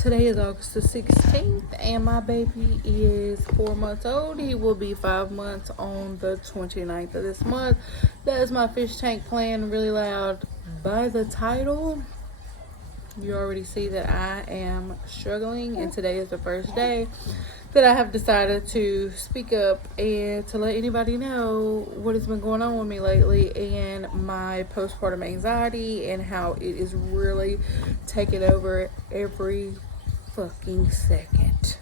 Today is August the 16th, and my baby is 4 months old. He will be 5 months on the 29th of this month. That is my fish tank playing really loud. By the title, you already see that I am struggling, and today is the first day that I have decided to speak up and to let anybody know what has been going on with me lately and my postpartum anxiety and how it is really taking over every fucking second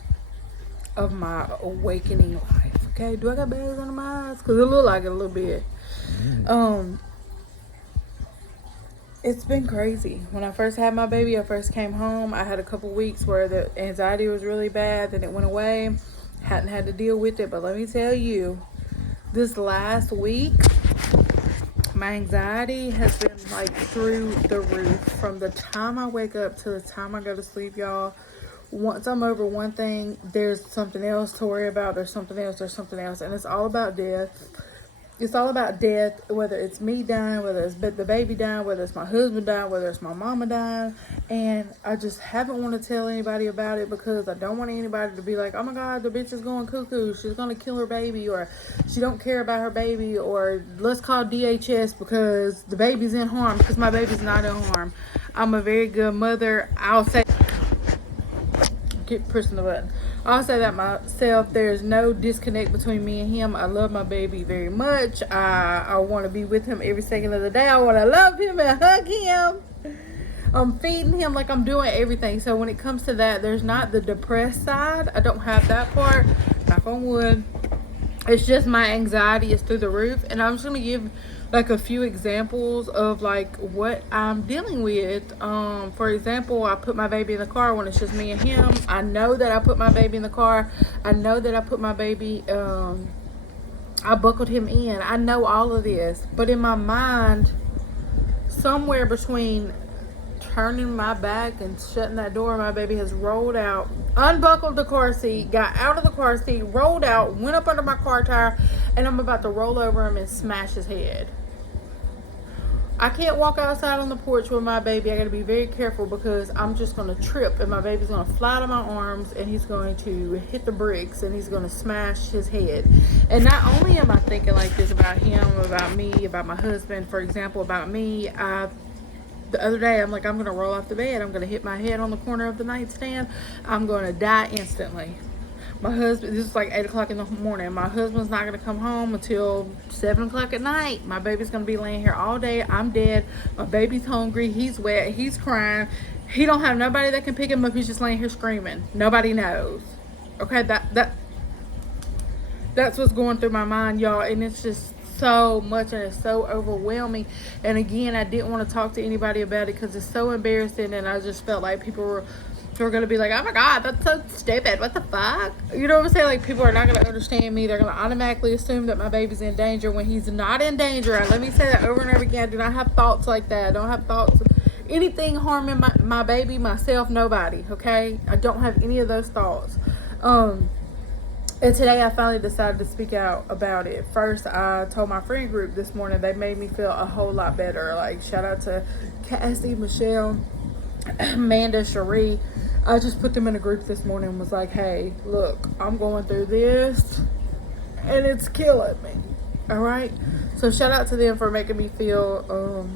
of my awakening life. Okay, do I got bags under my eyes? Because it look like it a little bit. It's been crazy. When I first had my baby, I first came home. I had a couple weeks where the anxiety was really bad. Then it went away. Hadn't had to deal with it. But let me tell you, this last week, my anxiety has been like through the roof. From the time I wake up to the time I go to sleep, y'all. Once I'm over one thing, there's something else to worry about. There's something else. And it's all about death. It's all about death, whether it's me dying, whether it's the baby dying, whether it's my husband dying, whether it's my mama dying. And I just haven't want to tell anybody about it because I don't want anybody to be like, oh my God, the bitch is going cuckoo. She's going to kill her baby, or she don't care about her baby, or let's call DHS because the baby's in harm, because my baby's not in harm. I'm a very good mother. I'll say, keep pushing the button. I'll say that myself. There's no disconnect between me and him. I love my baby very much. I want to be with him every second of the day. I want to love him and hug him. I'm feeding him, like I'm doing everything. So when it comes to that, there's not the depressed side. I don't have that part. Knock on wood. It's just my anxiety is through the roof. And I'm just going to give like a few examples of like what I'm dealing with. For example, I put my baby in the car when it's just me and him. I know that I put my baby in the car. I know that I put my baby, I buckled him in. I know all of this. But in my mind, somewhere between turning my back and shutting that door, my baby has rolled out, unbuckled the car seat, got out of the car seat, rolled out, went up under my car tire, and I'm about to roll over him and smash his head. I can't walk outside on the porch with my baby. I got to be very careful because I'm just going to trip and my baby's going to fly out of my arms and he's going to hit the bricks and he's going to smash his head. And not only am I thinking like this about him, about me, about my husband, for example, about me, the other day I'm like, I'm going to roll off the bed. I'm going to hit my head on the corner of the nightstand. I'm going to die instantly. My husband, this is like 8 o'clock in the morning. My husband's not going to come home until 7 o'clock at night. My baby's going to be laying here all day. I'm dead. My baby's hungry. He's wet. He's crying. He don't have nobody that can pick him up. He's just laying here screaming. Nobody knows. Okay, that's what's going through my mind, y'all. And it's just so much and it's so overwhelming. And again, I didn't want to talk to anybody about it because it's so embarrassing. And I just felt like people were going to be like, oh my God, that's so stupid. What the fuck? You know what I'm saying? Like, people are not going to understand me. They're going to automatically assume that my baby's in danger when he's not in danger. And let me say that over and over again. I do not have thoughts like that. I don't have thoughts of anything harming my baby, myself, nobody. Okay? I don't have any of those thoughts. And today I finally decided to speak out about it. First, I told my friend group this morning. They made me feel a whole lot better. Like, shout out to Cassie, Michelle, Amanda, Cherie. I just put them in a group this morning and was like, hey, look, I'm going through this and it's killing me. All right. So shout out to them for making me feel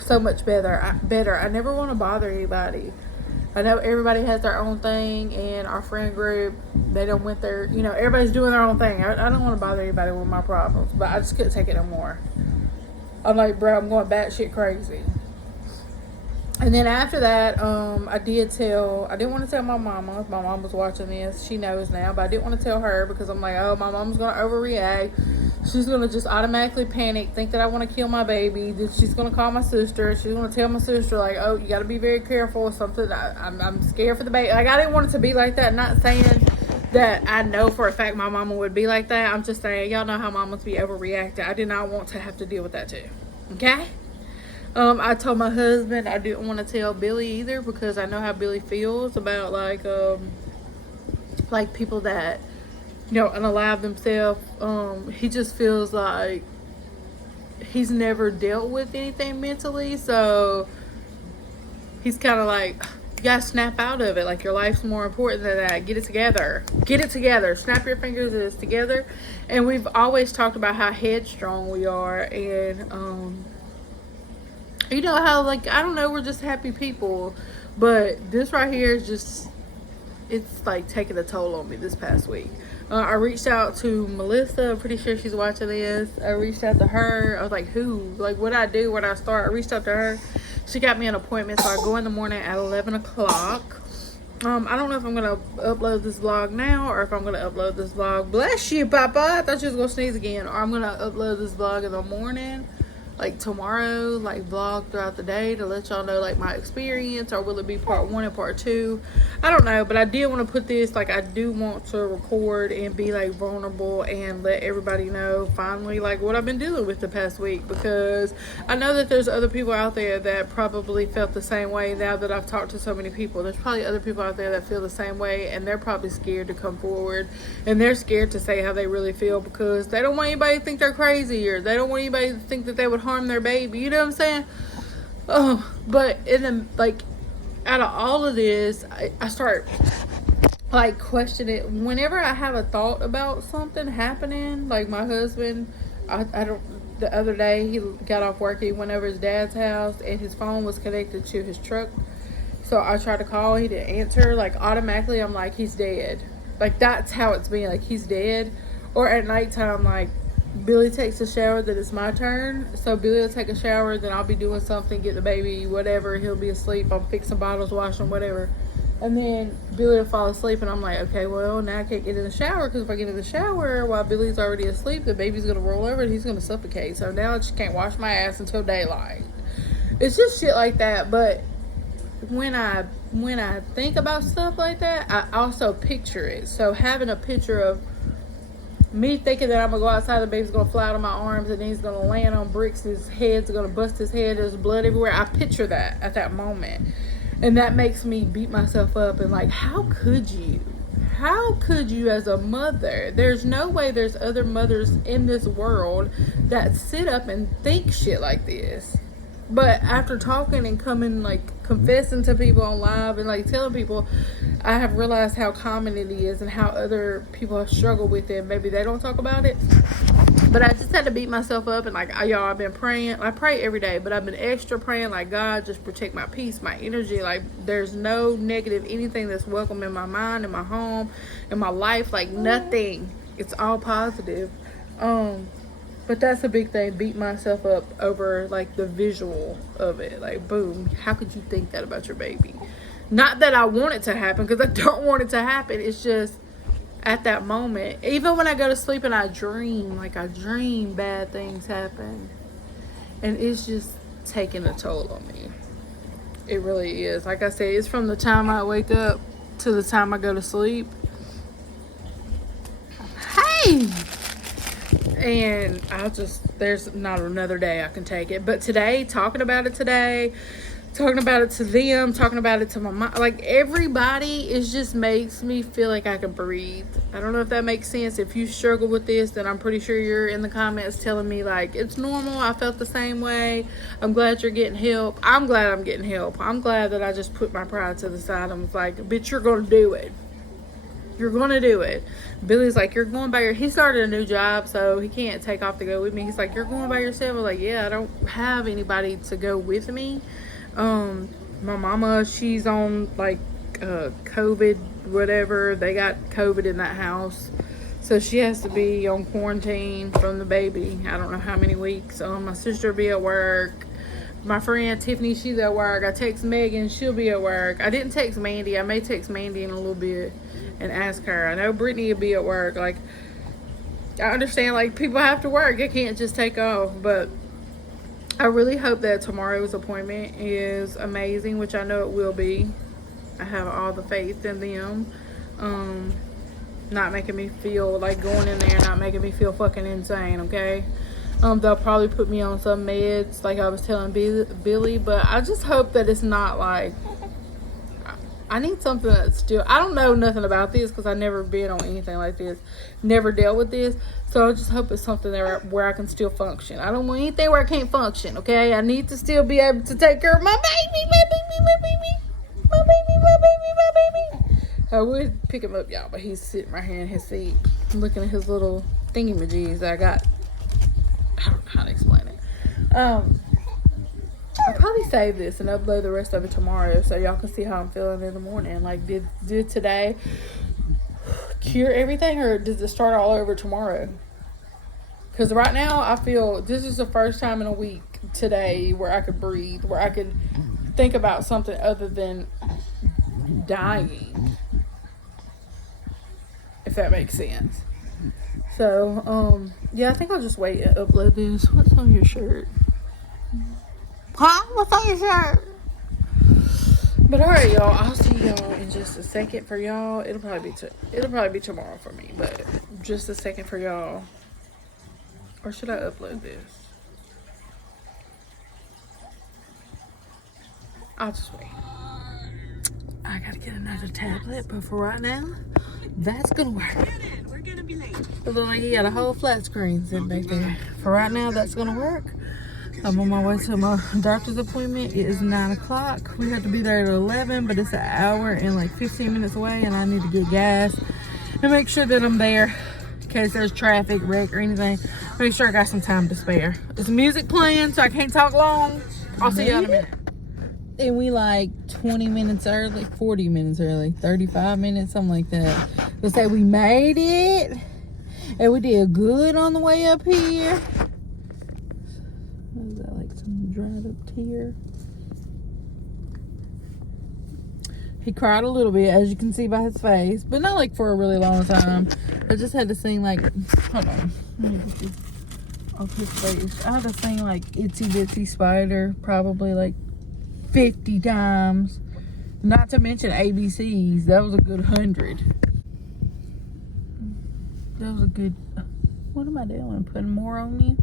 so much better. I never want to bother anybody. I know everybody has their own thing, and our friend group, they don't went there. You know, everybody's doing their own thing. I don't want to bother anybody with my problems, but I just couldn't take it no more. I'm like, bro, I'm going batshit crazy. And then after that, I didn't want to tell my mama. If my mom was watching this, she knows now, but I didn't want to tell her because I'm like, oh, my mom's going to overreact. She's going to just automatically panic, think that I want to kill my baby. Then she's going to call my sister. She's going to tell my sister, like, oh, you got to be very careful or something. I'm scared for the baby. Like, I didn't want it to be like that. Not saying that I know for a fact my mama would be like that. I'm just saying, y'all know how mamas be overreacting. I did not want to have to deal with that too. Okay? I told my husband I didn't want to tell Billy either because I know how Billy feels about like people that, you know, unalive themselves. He just feels like he's never dealt with anything mentally, so he's kind of like, gotta snap out of it. Like, your life's more important than that. Get it together. Get it together. Snap your fingers and it's together. And we've always talked about how headstrong we are, and you know how, like, I don't know, we're just happy people, but this right here is just, it's like taking a toll on me this past week. I reached out to Melissa. I'm pretty sure she's watching this. I reached out to her. I was like, who? Like, what I do when I start? I reached out to her. She got me an appointment, so I go in the morning at 11 o'clock. I don't know if I'm going to upload this vlog now or if I'm going to upload this vlog. Bless you, Papa. I thought you was going to sneeze again. Or I'm going to upload this vlog in the morning, like tomorrow, like vlog throughout the day to let y'all know like my experience, or will it be part 1 and part 2? I don't know, but I did want to put this, like, I do want to record and be like vulnerable and let everybody know finally like what I've been dealing with the past week, because I know that there's other people out there that probably felt the same way. Now that I've talked to so many people, there's probably other people out there that feel the same way, and they're probably scared to come forward, and they're scared to say how they really feel because they don't want anybody to think they're crazy, or they don't want anybody to think that they would harm their baby. You know what I'm saying? Oh, but in the, like, out of all of this, I start like questioning whenever I have a thought about something happening. Like, my husband, I don't, the other day he got off work, he went over his dad's house, and his phone was connected to his truck. So I tried to call, he didn't answer. Like, automatically I'm like, he's dead. Like, that's how it's been. Like, he's dead. Or at nighttime, like, Billy takes a shower, then it's my turn. So Billy will take a shower, then I'll be doing something, get the baby, whatever. He'll be asleep. I'm fixing bottles, washing, whatever. And then Billy will fall asleep, and I'm like, okay, well, now I can't get in the shower, because if I get in the shower while Billy's already asleep, the baby's going to roll over and he's going to suffocate. So now I just can't wash my ass until daylight. It's just shit like that. But when I think about stuff like that, I also picture it. So having a picture of me thinking that I'm gonna go outside, the baby's gonna fly out of my arms, and then he's gonna land on bricks, his head's gonna bust his head, there's blood everywhere. I picture that at that moment, and that makes me beat myself up. And like, how could you as a mother? There's no way there's other mothers in this world that sit up and think shit like this. But after talking and coming, like, confessing to people on live and like telling people, I have realized how common it is and how other people have struggled with it. Maybe they don't talk about it, but I just had to beat myself up. And like, y'all, I've been praying. I pray every day, but I've been extra praying, like, God, just protect my peace, my energy. Like, there's no negative anything that's welcome in my mind, in my home, in my life. Like, nothing. It's all positive. But that's a big thing, beat myself up over like the visual of it. Like, boom, how could you think that about your baby? Not that I want it to happen, because I don't want it to happen. It's just at that moment, even when I go to sleep and I dream, like, I dream bad things happen, and it's just taking a toll on me. It really is. Like I said, it's from the time I wake up to the time I go to sleep. Hey! And there's not another day I can take it. But today, talking about it to them, talking about it to my mom, like, everybody, it just makes me feel like I can breathe. I don't know if that makes sense. If you struggle with this, then I'm pretty sure you're in the comments telling me like, it's normal, I felt the same way, I'm glad you're getting help. I'm glad I'm getting help. I'm glad that I just put my pride to the side and was like, bitch, you're gonna do it. You're gonna do it. Billy's like, you're going by your, he started a new job, so he can't take off to go with me. He's like, you're going by yourself. I was like, yeah, I don't have anybody to go with me. My mama, she's on like COVID, whatever. They got COVID in that house, so she has to be on quarantine from the baby. I don't know how many weeks. My sister will be at work. My friend Tiffany, she's at work. I text Megan, she'll be at work. I didn't text Mandy. I may text Mandy in a little bit and ask her. I know Brittany will be at work. Like, I understand, like, people have to work. They can't just take off. But I really hope that tomorrow's appointment is amazing, which I know it will be. I have all the faith in them. Not making me feel like going in there, not making me feel fucking insane, okay? They'll probably put me on some meds, like I was telling Billy, but I just hope that it's not like, I need something that's still, I don't know nothing about this because I've never been on anything like this, never dealt with this, so I just hope it's something that where I can still function. I don't want anything where I can't function, okay? I need to still be able to take care of my baby, my baby, my baby, my baby, would pick him up, y'all, but he's sitting right here in his seat, looking at his little thingy-majiggies that I got. I don't know how to explain it. I'll probably save this and upload the rest of it tomorrow so y'all can see how I'm feeling in the morning. Like, did today cure everything, or does it start all over tomorrow? Because right now I feel this is the first time in a week today where I could breathe, where I could think about something other than dying, if that makes sense. So yeah, I think I'll just wait and upload this. What's on your shirt? Huh? What's on your shirt? But alright, y'all, I'll see y'all in just a second. For y'all, it'll probably be tomorrow for me, but just a second for y'all. Or should I upload this? I'll just wait. I gotta get another tablet, but for right now, that's gonna work. We're gonna be late. Look like he got a whole flat screen sitting back there. For right now, that's gonna work. I'm on my way to my doctor's appointment. It is 9 o'clock. We have to be there at 11, but it's an hour and like 15 minutes away, and I need to get gas and make sure that I'm there in case there's traffic, wreck, or anything. Make sure I got some time to spare. There's music playing, so I can't talk long. I'll see you in a minute. And we like 20 minutes early, 40 minutes early, 35 minutes, something like that. Let's say we made it, and we did good on the way up here. What is that, like some dried up tear? He cried a little bit, as you can see by his face, but not like for a really long time. I just had to sing like, hold on, let me get you off his face. I had to sing like Itsy Bitsy Spider probably like 50 times. Not to mention ABCs. That was a good 100. That was a good, what am I doing? Putting more on you?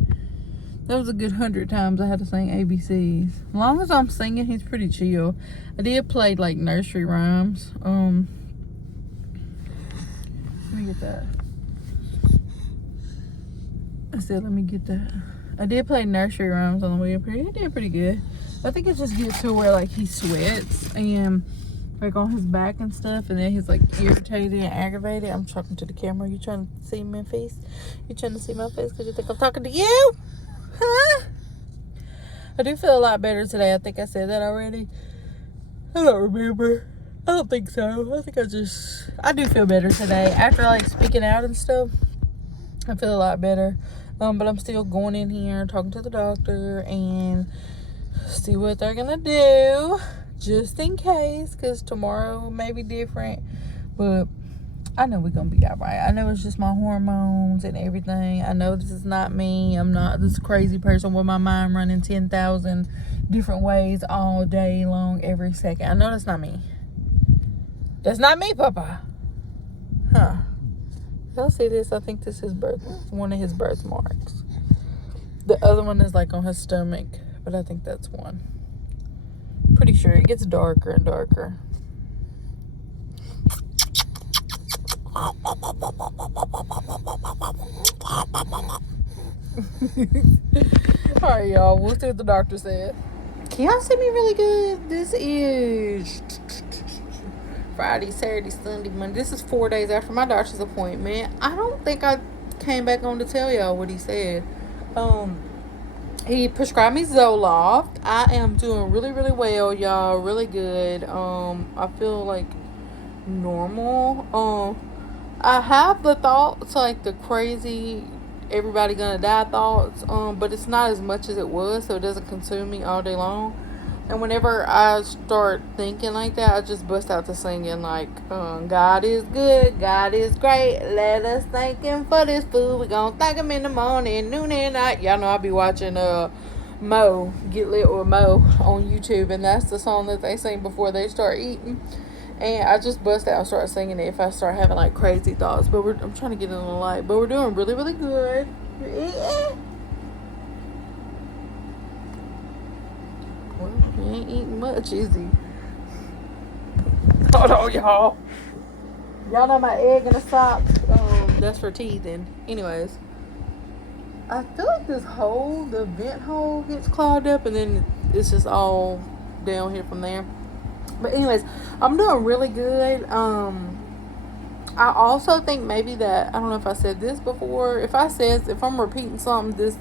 That was a good 100 times I had to sing ABCs. As long as I'm singing, he's pretty chill. I did play like nursery rhymes. Let me get that. I said, let me get that. I did play nursery rhymes on the way up here. He did pretty good. I think it just gets to where like he sweats and like on his back and stuff, and then he's like irritated and aggravated. I'm talking to the camera. You trying to see my face? You trying to see my face because you think I'm talking to you? Huh? I do feel a lot better today. I think I said that already. I don't remember. I don't think so. I think I do feel better today. After like speaking out and stuff, I feel a lot better. But I'm still going in here, talking to the doctor, and see what they're gonna do, just in case, because tomorrow may be different. But I know we're gonna be all right. I know it's just my hormones and everything. I know this is not me. I'm not this crazy person with my mind running 10,000 different ways all day long, every second. I know that's not me. That's not me, Papa. Huh. Y'all see this? I think this is one of his birthmarks. The other one is like on his stomach, but I think that's one. Pretty sure it gets darker and darker. Alright, y'all, we'll see what the doctor said. Can y'all see me really good? This is Friday, Saturday, Sunday, Monday. This is 4 days after my doctor's appointment. I don't think I came back on to tell y'all what he said. He prescribed me Zoloft. I am doing really, really well, y'all. Really good. I feel like normal. I have the thoughts, like the crazy, everybody gonna die thoughts. But it's not as much as it was, so it doesn't consume me all day long. And whenever I start thinking like that, I just bust out to singing like, God is good, God is great. Let us thank Him for this food. We gonna thank Him in the morning, noon, and night. Y'all know I be watching Mo, Get Lit with Mo on YouTube, and that's the song that they sing before they start eating. And I just bust out and start singing it if I start having like crazy thoughts. But I'm trying to get in the light. But we're doing really, really good. Well, he ain't eating much, is he? Hold on, y'all. Y'all know my egg in a sock. That's for teething. Anyways, I feel like the vent hole gets clogged up, and then it's just all down here from there. But anyways, I'm doing really good. I also think maybe that, I don't know if I said this before. If I'm repeating something,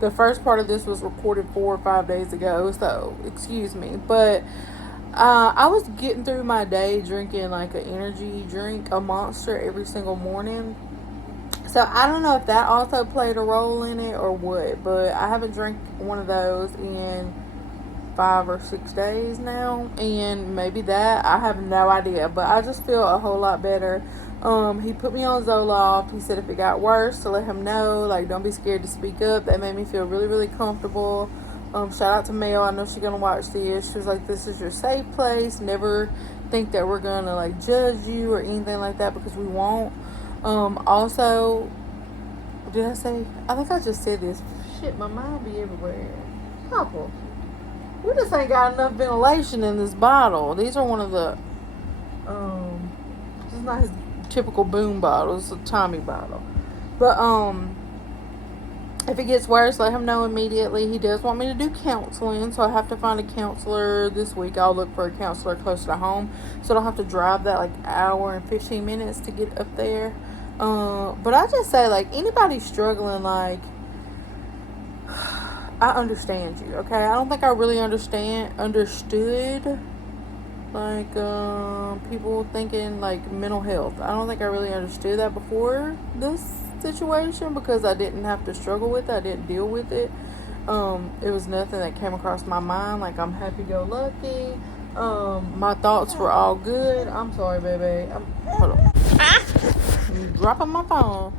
the first part of this was recorded 4 or 5 days ago, so excuse me. But I was getting through my day drinking like an energy drink, a Monster, every single morning. So I don't know if that also played a role in it or what, but I haven't drank one of those in 5 or 6 days now, and maybe that, I have no idea, but I just feel a whole lot better. He put me on Zoloft. He said if it got worse to let him know, like, don't be scared to speak up. That made me feel really, really comfortable. Shout out to Mel. I know she's gonna watch this. She was like, this is your safe place. Never think that we're gonna like judge you or anything like that, because we won't. Also, did I say, I think I just said this. Shit, my mind be everywhere. Papa, we just ain't got enough ventilation in this bottle. These are one of the, this is not his typical boom bottle. It's a Tommy bottle. But, if it gets worse, let him know immediately. He does want me to do counseling, so I have to find a counselor this week. I'll look for a counselor closer to home, so I don't have to drive that like hour and 15 minutes to get up there. But I just say, like, anybody struggling, like, I understand you, okay? I don't think I really understood, like, people thinking, like, mental health. I don't think I really understood that before this situation, because I didn't have to struggle with it. I didn't deal with it. It was nothing that came across my mind. Like, I'm happy-go-lucky. My thoughts were all good. I'm sorry, baby. Hold on. I'm dropping my phone.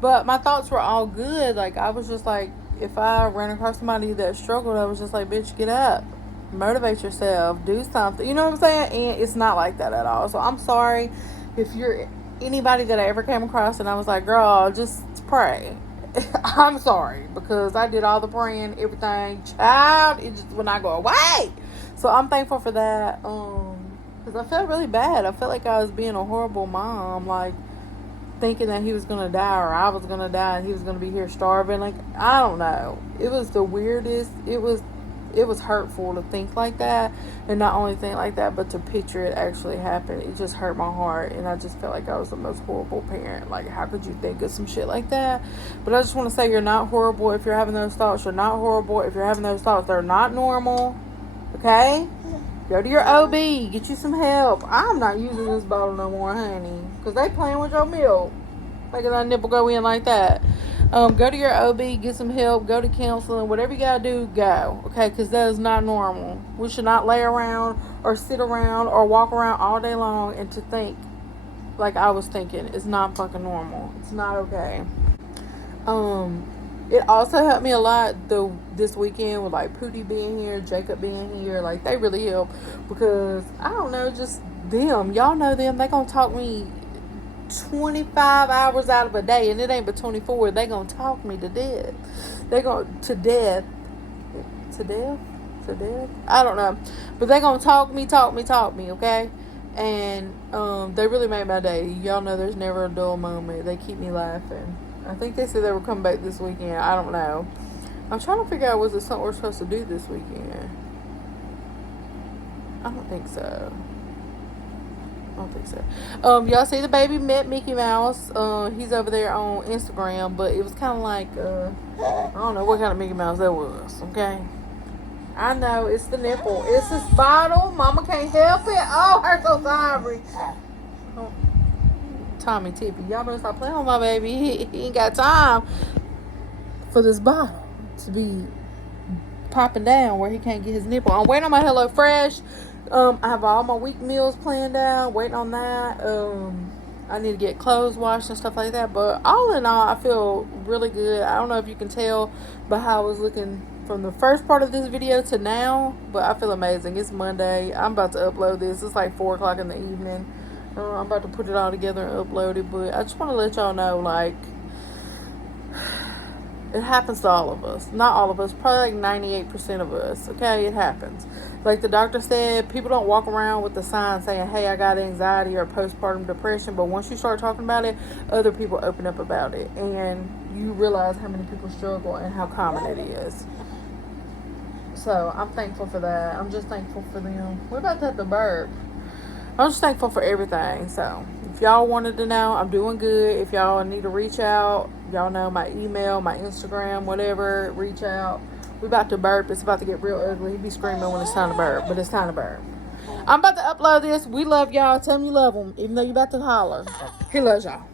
But my thoughts were all good. Like, I was just like, if I ran across somebody that struggled, I was just like, bitch, get up. Motivate yourself. Do something. You know what I'm saying? And it's not like that at all. So I'm sorry if you're anybody that I ever came across and I was like, girl, just pray. I'm sorry, because I did all the praying, everything. Child, it just would not go away. So I'm thankful for that. Because I felt really bad. I felt like I was being a horrible mom. Like, thinking that he was going to die, or I was going to die, and he was going to be here starving. Like, I don't know. It was the weirdest. It was hurtful to think like that, and not only think like that, but to picture it actually happen. It just hurt my heart, and I just felt like I was the most horrible parent. Like, how could you think of some shit like that? But I just want to say, you're not horrible if you're having those thoughts. You're not horrible if you're having those thoughts. They're not normal. Okay? Go to your OB. Get you some help. I'm not using this bottle no more, honey, because they playing with your milk. Making that nipple go in like that. Go to your OB. Get some help. Go to counseling. Whatever you got to do, go. Okay? Because that is not normal. We should not lay around or sit around or walk around all day long and to think like I was thinking. It's not fucking normal. It's not okay. It also helped me a lot this weekend with like Pootie being here, Jacob being here. Like, they really help, because I don't know, just them. Y'all know them. They gonna talk me 25 hours out of a day, and it ain't but 24. They gonna talk me to death. They gonna to death. I don't know, but they gonna talk me. Okay. And they really made my day. Y'all know there's never a dull moment. They keep me laughing. I think they said they were coming back this weekend. I don't know. I'm trying to figure out, was it something we're supposed to do this weekend? I don't think so. Y'all see the baby met Mickey Mouse. He's over there on Instagram, but it was kind of like, I don't know what kind of Mickey Mouse that was, okay? I know, it's the nipple. It's this bottle. Mama can't help it. Oh, I'm so sorry. Oh. Tommy Tippy, y'all better stop playing with my baby. He ain't got time for this bottle to be popping down where he can't get his nipple. I'm waiting on my Hello Fresh. I have all my week meals planned out, waiting on that. I need to get clothes washed and stuff like that. But all in all, I feel really good. I don't know if you can tell by how I was looking from the first part of this video to now, but I feel amazing. It's Monday. I'm about to upload this. It's like 4 o'clock in the evening. I'm about to put it all together and upload it, but I just want to let y'all know, like, it happens to all of us. Not all of us, probably like 98% of us, okay? It happens. Like the doctor said, people don't walk around with the sign saying, hey, I got anxiety or postpartum depression, but once you start talking about it, other people open up about it, and you realize how many people struggle and how common it is. So I'm thankful for that. I'm just thankful for them. We're about to have to burp. I'm just thankful for everything. So if y'all wanted to know, I'm doing good. If y'all need to reach out, y'all know my email, my Instagram, whatever, reach out. We about to burp. It's about to get real ugly. He be screaming when it's time to burp, but it's time to burp. I'm about to upload this. We love y'all. Tell him you love him, even though you about to holler. He loves y'all.